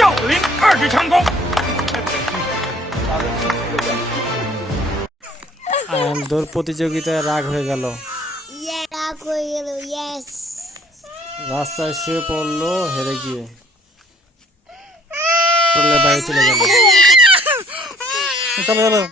少林20强功。 আয়ান দৌড় প্রতিযোগিতায় রাগ হয়ে গেল, রাগ হয়ে গেল, ইয়েস। রাস্তায় শুয়ে পড়লো, হেরে গিয়ে টোলের বাইরে চলে গেল। চলো চলো।